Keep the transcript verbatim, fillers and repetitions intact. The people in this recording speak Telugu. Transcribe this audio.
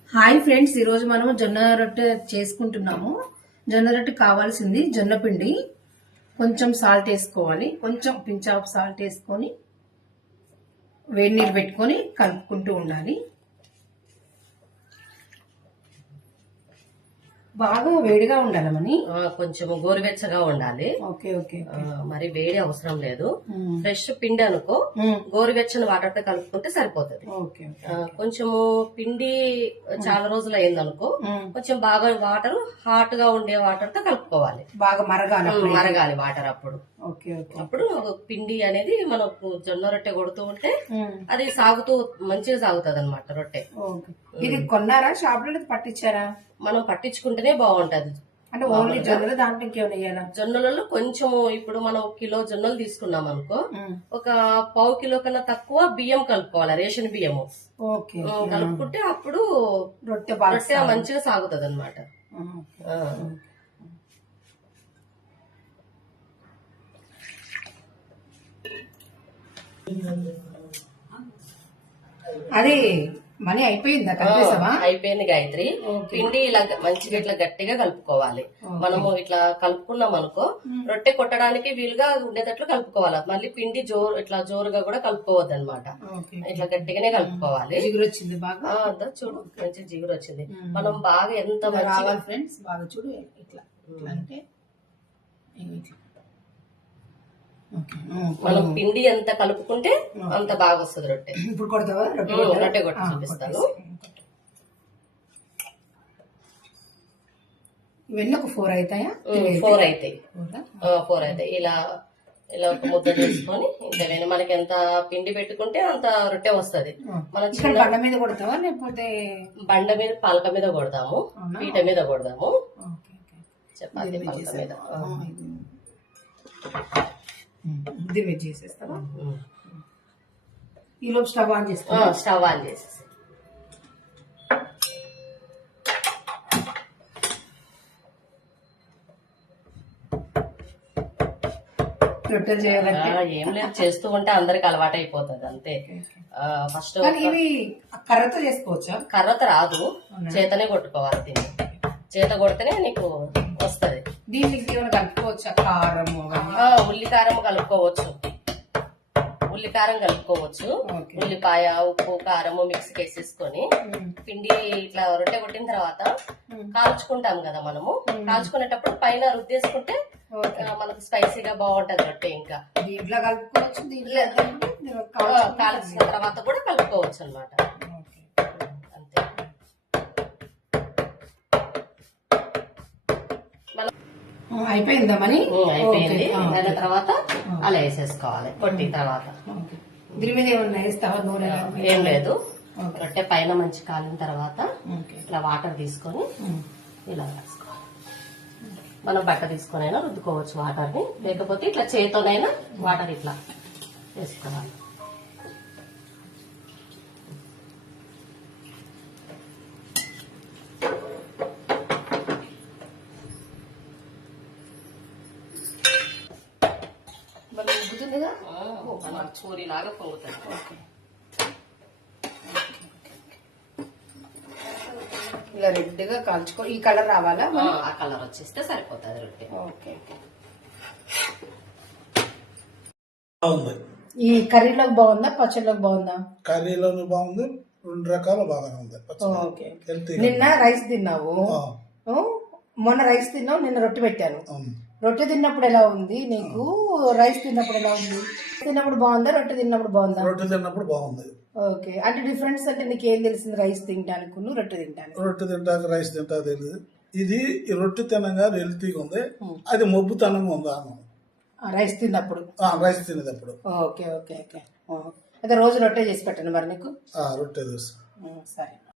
హాయ్ ఫ్రెండ్స్, ఈరోజు మనము జొన్న రొట్టె చేసుకుంటున్నాము. జొన్న రొట్టె కావాల్సింది జొన్న పిండి, కొంచెం సాల్ట్ వేసుకోవాలి. కొంచెం పించ్ ఆఫ్ సాల్ట్ వేసుకొని వేడి నీళ్ళు పెట్టుకొని కలుపుకుంటూ ఉండాలి. బాగా వేడిగా ఉండాలమని, కొంచెం గోరువెచ్చగా ఉండాలి. ఓకే ఓకే మరి వేడి అవసరం లేదు. ఫ్రెష్ పిండి అనుకో, గోరువెచ్చని వాటర్ తో కలుపుకుంటే సరిపోతుంది. కొంచెము పిండి చాలా రోజులు అయిందనుకో, కొంచెం బాగా వాటర్ హాట్ గా ఉండే వాటర్ తో కలుపుకోవాలి. బాగా మరగాలి మరగాలి వాటర్. అప్పుడు అప్పుడు పిండి అనేది మనకు జొన్న రొట్టె కొడుతూ ఉంటే అది సాగుతూ మంచిగా సాగుతుంది అనమాట రొట్టె. ఇది కొన్నారా షాప్ లో పట్టించారా? మనం పట్టించుకుంటేనే బాగుంటది. అంటే ఓన్లీ జొన్నలు, దాంట్లో ఇంకేమైనా జొన్నలలో కొంచెము ఇప్పుడు మనం కిలో జొన్నలు తీసుకున్నాం అనుకో, ఒక పావు కిలో కన్నా తక్కువ బియ్యం కలుపుకోవాలి, రేషన్ బియ్యము కలుపుకుంటే అప్పుడు రొట్టె రొట్టె మంచిగా సాగుతుంది అనమాట. అది మనీ అయిపోయిందా? అయిపోయింది గాయత్రి. పిండి ఇలా మంచిగా ఇట్లా గట్టిగా కలుపుకోవాలి. మనము ఇట్లా కలుపుకున్నాం అనుకో, రొట్టె కొట్టడానికి వీలుగా ఉండేటట్లు కలుపుకోవాలి. మళ్ళీ పిండి జోరు ఇట్లా జోరుగా కూడా కలుపుకోవద్దు అనమాట. ఇట్లా గట్టిగానే కలుపుకోవాలి. జిగురు వచ్చింది బాగా, చూడు మంచి జిగురు వచ్చింది. మనం బాగా ఎంత మంచిగా ఫ్రెండ్స్ బాగా చూడు ఇట్లా అంటే మనం పిండి ఎంత కలుపుకుంటే అంత బాగా వస్తుంది రొట్టె. ఇప్పుడు కొడతావా? రొట్టె కొట్టి చూపిస్తాను. ఇవన్నీ ఒక ఫోర్ అవుతాయా? ఫోర్ అవుతాయి, ఫోర్ అవుతాయి. ఇలా ఇలా ఒక ముద్ద చేసుకొని ఇంతేనా, మనకి ఎంత పిండి పెట్టుకుంటే అంత రొట్టె వస్తుంది. మనం బండ మీద కొడతావా లేకపోతే? బండ మీద, పాలక మీద కొడతాము, పీట మీద కొడదాము, చపాతీ పాలక మీద. దీని చేసేస్తావా? ఈ లోపు స్టవ్ ఆన్ చేస్తా. స్టవ్ ఆన్ చేసేసి రొట్టెలు చేయాలంటే ఏం లేదు, చేస్తూ ఉంటే అందరికి అలవాటు అయిపోతుంది అంతే. ఫస్ట్ ఇవి కర్రతో చేసుకోవచ్చా? కర్రతో రాదు, చేతనే కొట్టుకోవాలి. దీన్ని చేత కొడితేనే నీకు వస్తుంది. దీనికి ఏమైనా కలుపుకోవచ్చా? కారము, ఉల్లి కారం కలుపుకోవచ్చు. ఉల్లి కారం కలుపుకోవచ్చు. ఉల్లిపాయ, ఉప్పు, కారము మిక్సీకి వేసేసుకొని పిండి ఇట్లా రొట్టె కొట్టిన తర్వాత కాల్చుకుంటాం కదా మనము. కాల్చుకునేటప్పుడు పైన రుద్దేసుకుంటే మనకు స్పైసీగా బాగుంటది రొట్టె. ఇంకా దీంట్లో కలుపుకోవచ్చు, కాల్చిన తర్వాత కూడా కలుపుకోవచ్చు అనమాట. అయిపోయిందా మనీ? అయిపోయింది. దాని తర్వాత అలా వేసేసుకోవాలి. కొట్టిన తర్వాత దీని మీద ఏమన్నా వేస్తావా? నూనె ఏం లేదు. రొట్టె పైన మంచి కాలిన తర్వాత ఇట్లా వాటర్ తీసుకొని ఇలా వేసుకోవాలి. మనం బట్ట తీసుకొని అయినా రుద్దుకోవచ్చు వాటర్ ని, లేకపోతే ఇట్లా చేతితోనైనా వాటర్ ఇట్లా వేసుకోవాలి. ఉబ్బుతుందిగా, పూరిలాగా పొంగుతుంది. ఇలా రెడ్ గా కాల్చుకో. ఈ కలర్ రావాలా? ఆ కలర్ వచ్చేస్తే సరిపోతుంది రొట్టె. ఓకే. ఈ కర్రీలోకి బాగుందా, పచ్చడిలోకి బాగుందా? కర్రీలోని బాగుంది, రెండు రకాలు బాగానే ఉంది. ఓకే. నిన్న రైస్ తిన్నావు, మొన్న రైస్ తిన్నావు, నిన్న రొట్టె పెట్టాను. రొట్టె తిన్నప్పుడు ఎలా ఉంది నీకు? రైస్ తిన్నప్పుడు ఎలా ఉంది? తిన్నప్పుడు బాగుందా, రొట్టె తిన్నప్పుడు బాగుందా? రొట్టె తిన్నప్పుడు బాగుంది. ఓకే. అంటే డిఫరెన్స్ అంటే నీకేం తెలిసింది? రైస్ తింటానికి రొట్టె తింటానికి? రొట్టె తింటాక రైస్ తింటా తెలియదు. ఇది రొట్టె తినగా హెల్తీగా ఉంది, అది మొబ్బుతనంగా ఉంది అన్నం రైస్ తిన్నప్పుడు. రైస్ తినేటప్పుడు. Okay okay okay. అయితే రోజు రొట్టె చేసి పెట్టండి మరి నీకు. రొట్టె దోశ. సరే.